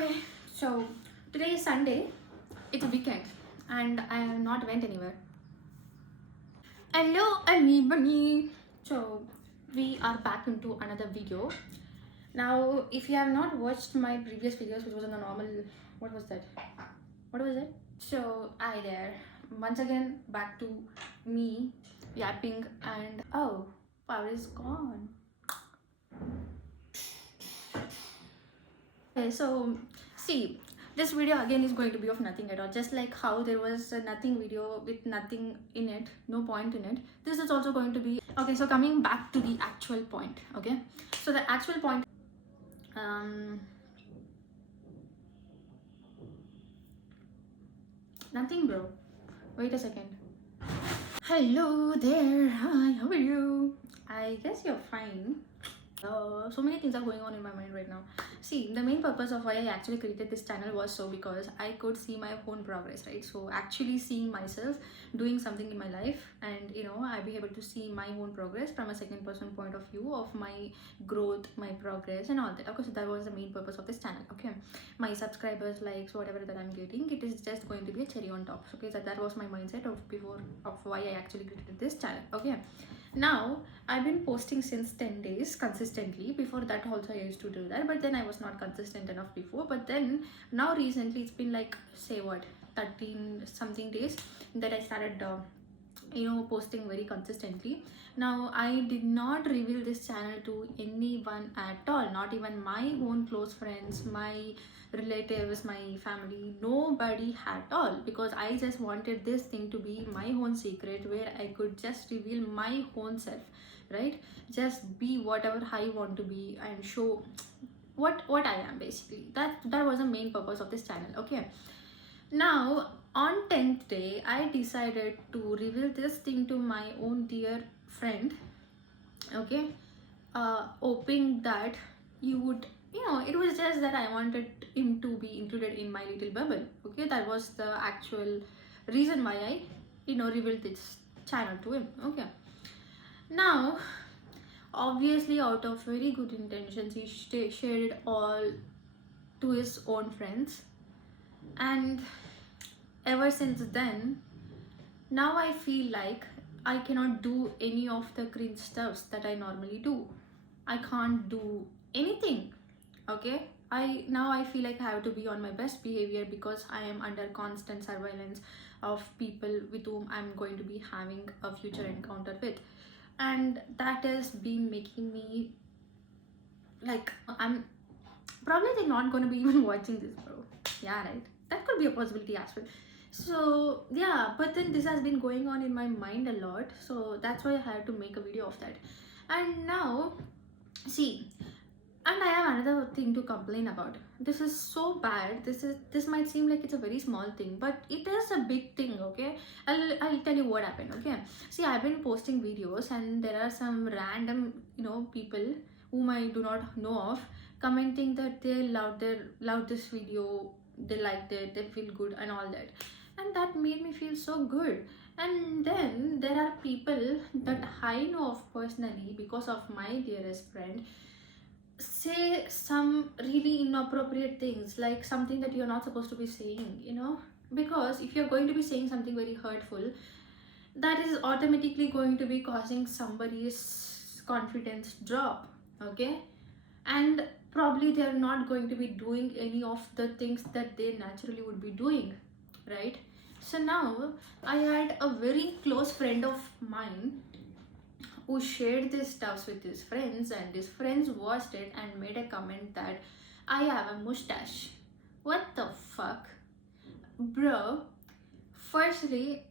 Okay, so today is Sunday. It's a weekend, and I have not went anywhere. Hello, everybody. So we are back into another video. Now, if you have not watched my previous videos, which was on the normal, what was that? What was it? So hi there. Once again, back to me yapping, and oh, power is gone. Okay, so see, this video again is going to be of nothing at all. Just like how there was a nothing video with nothing in it, no point in it. This is also going to be okay. So coming back to the actual point. Okay, so the actual point. Nothing, bro. Wait a second. Hello there. Hi. How are you? I guess you're fine. So many things are going on in my mind right now. See, the main purpose of why I actually created this channel was so because I could see my own progress, right? So actually seeing myself doing something in my life, and I'll be able to see my own progress from a second person point of view of my growth, my progress, and all that. Okay, so that was the main purpose of this channel. Okay, my subscribers, likes, whatever that I'm getting, it is just going to be a cherry on top. Okay, so that was my mindset of why I actually created this channel. Okay, now I've been posting since 10 days consistently. Before that also I used to do that, but then I was not consistent enough before. But then now recently it's been like, say what, 13 something days that I started posting very consistently. Now I did not reveal this channel to anyone at all, not even my own close friends, my relatives, my family, nobody at all, because I just wanted this thing to be my own secret where I could just reveal my own self, right? Just be whatever I want to be and show what I am. Basically that was the main purpose of this channel. Okay, now on 10th day I decided to reveal this thing to my own dear friend. Okay, hoping that you would, it was just that I wanted him to be included in my little bubble. Okay, that was the actual reason why I revealed this channel to him. Okay, now obviously out of very good intentions he shared it all to his own friends, and ever since then, now I feel like I cannot do any of the cringe stuffs that I normally do. I can't do anything. Okay, I feel like I have to be on my best behavior because I am under constant surveillance of people with whom I'm going to be having a future encounter with, and that has been making me like, I'm probably they're not going to be even watching this, bro. Yeah, right, that could be a possibility as well. So yeah, but then this has been going on in my mind a lot, so that's why I had to make a video of that. And now see, and I have another thing to complain about. This is so bad. This might seem like it's a very small thing, but it is a big thing. Okay, I'll tell you what happened. Okay, see, I've been posting videos and there are some random people whom I do not know of commenting that they love this video, they liked it, they feel good and all that, and that made me feel so good. And then there are people that I know of personally because of my dearest friend say some really inappropriate things, like something that you're not supposed to be saying, because if you're going to be saying something very hurtful, that is automatically going to be causing somebody's confidence drop. Okay, and probably they're not going to be doing any of the things that they naturally would be doing, right? So now I had a very close friend of mine who shared this stuff with his friends, and his friends watched it and made a comment that I have a mustache. What the fuck? Bro, firstly,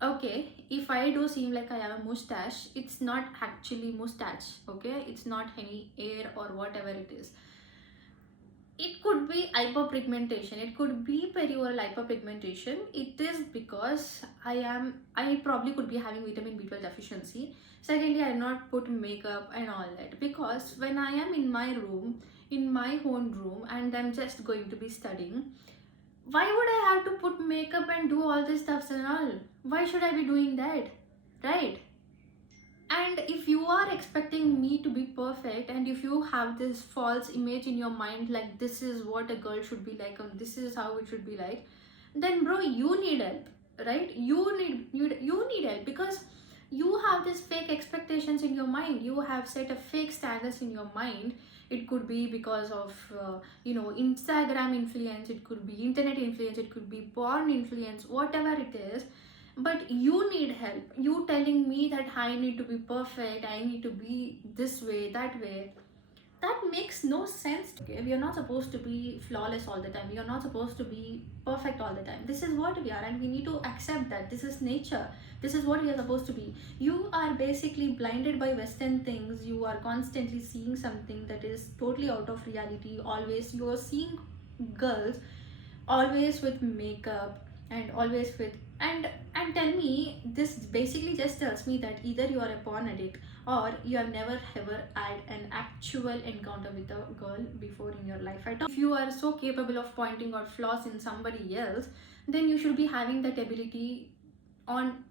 okay, if I do seem like I have a mustache, it's not actually mustache. Okay, it's not any hair or whatever it is. It could be hyperpigmentation, it could be perioral hyperpigmentation. It is because I probably could be having vitamin B12 deficiency. Secondly, I not put makeup and all that, because when I am in my room, in my own room, and I'm just going to be studying, why would I have to put makeup and do all this stuff and all? Why should I be doing that, right? And if you are expecting me to be perfect, and if you have this false image in your mind, like this is what a girl should be like, this is how it should be like, then bro, you need help, right? You need help, because you have this fake expectations in your mind. You have set a fake standards in your mind. It could be because of Instagram influence, it could be internet influence, it could be porn influence, whatever it is. But you need help. You telling me that I need to be perfect, I need to be this way, that way, that makes no sense. Okay, we are not supposed to be flawless all the time, we are not supposed to be perfect all the time. This is what we are, and we need to accept that this is nature. This is what we are supposed to be. You are basically blinded by western things. You are constantly seeing something that is totally out of reality. Always you are seeing girls always with makeup, and always with, and tell me, this basically just tells me that either you are a porn addict, or you have never ever had an actual encounter with a girl before in your life at all. If you are so capable of pointing out flaws in somebody else, then you should be having that ability on,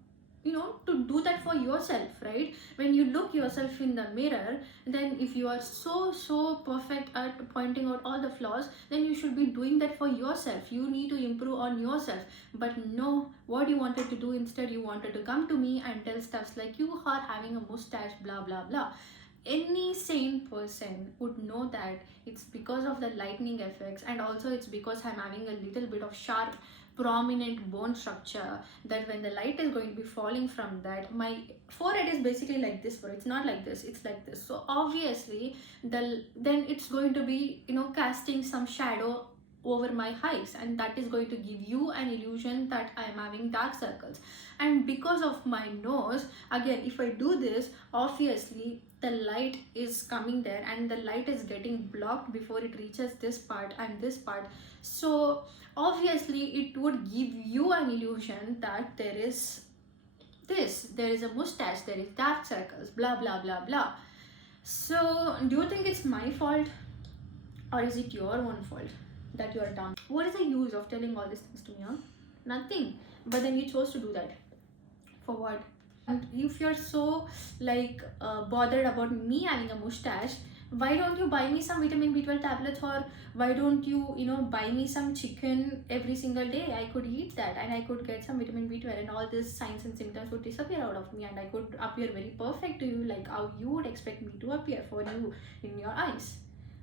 to do that for yourself, right? When you look yourself in the mirror, then if you are so perfect at pointing out all the flaws, then you should be doing that for yourself. You need to improve on yourself. But no, what you wanted to do instead, you wanted to come to me and tell stuffs like you are having a mustache, blah blah blah. Any sane person would know that it's because of the lightning effects, and also it's because I'm having a little bit of sharp prominent bone structure, that when the light is going to be falling from that, my forehead is basically like this, but it's not like this, it's like this. So obviously then it's going to be casting some shadow over my eyes, and that is going to give you an illusion that I am having dark circles. And because of my nose, again, if I do this, obviously the light is coming there, and the light is getting blocked before it reaches this part and this part. So obviously it would give you an illusion that there is a mustache, there is dark circles, blah blah blah blah. So do you think it's my fault, or is it your own fault that you are dumb? What is the use of telling all these things to me, huh? Nothing. But then you chose to do that. For what? And if you're so bothered about me having a mustache, why don't you buy me some vitamin B12 tablets, or why don't you buy me some chicken every single day? I could eat that, and I could get some vitamin B12, and all these signs and symptoms would disappear out of me, and I could appear very perfect to you, like how you would expect me to appear for you in your eyes.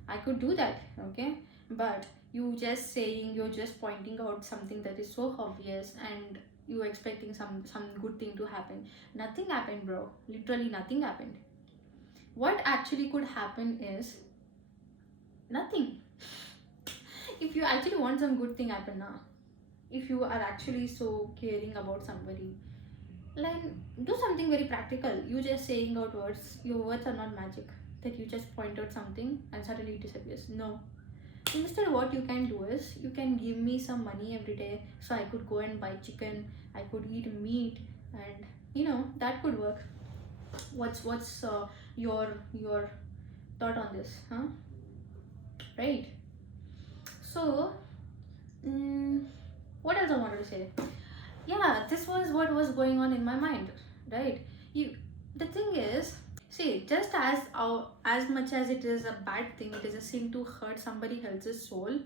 I could do that, okay? But you're just pointing out something that is so obvious, and you expecting some good thing to happen. Nothing happened, bro. Literally nothing happened. What actually could happen is nothing. If you actually want some good thing happen now, if you are actually so caring about somebody, like, do something very practical. You just saying out words, your words are not magic, that you just point out something and suddenly it disappears. No. Instead, what you can do is you can give me some money every day, so I could go and buy chicken, I could eat meat, and that could work. What's your thought on this, huh? Right? So what else I wanted to say? Yeah, this was what was going on in my mind, right? The thing is, see, just as much as it is a bad thing, it is a sin to hurt somebody else's soul,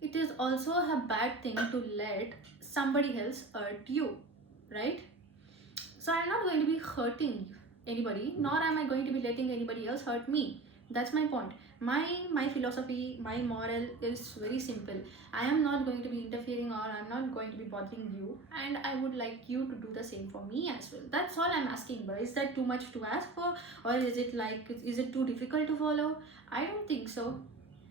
it is also a bad thing to let somebody else hurt you, right? So I'm not going to be hurting anybody, nor am I going to be letting anybody else hurt me. That's my point. My philosophy, my moral is very simple. I am not going to be interfering, or I'm not going to be bothering you, and I would like you to do the same for me as well. That's all I'm asking. But is that too much to ask for, or is it too difficult to follow? I don't think so.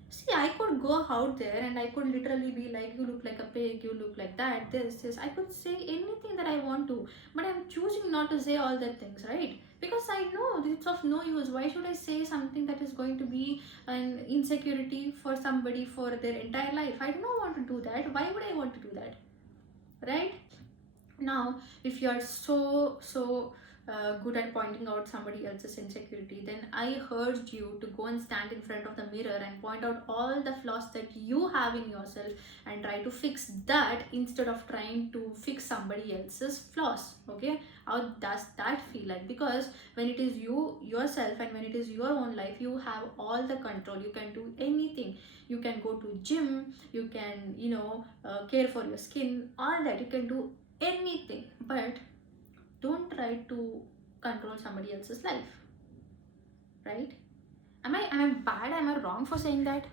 See, I could go out there and I could literally be like, you look like a pig, you look like that, this. I could say anything that I want to, but I'm choosing not to say all that things, right? Because I know it's of no use. Why should I say something that is going to be an insecurity for somebody for their entire life? I do not want to do that. Why would I want to do that? Right? Now, if you are so good at pointing out somebody else's insecurity, then I urged you to go and stand in front of the mirror and point out all the flaws that you have in yourself and try to fix that instead of trying to fix somebody else's flaws. Okay, how does that feel like? Because when it is you yourself and when it is your own life, you have all the control. You can do anything. You can go to gym, you can, care for your skin, all that. You can do anything, but don't try to control somebody else's life, right? Am I bad? Am I wrong for saying that?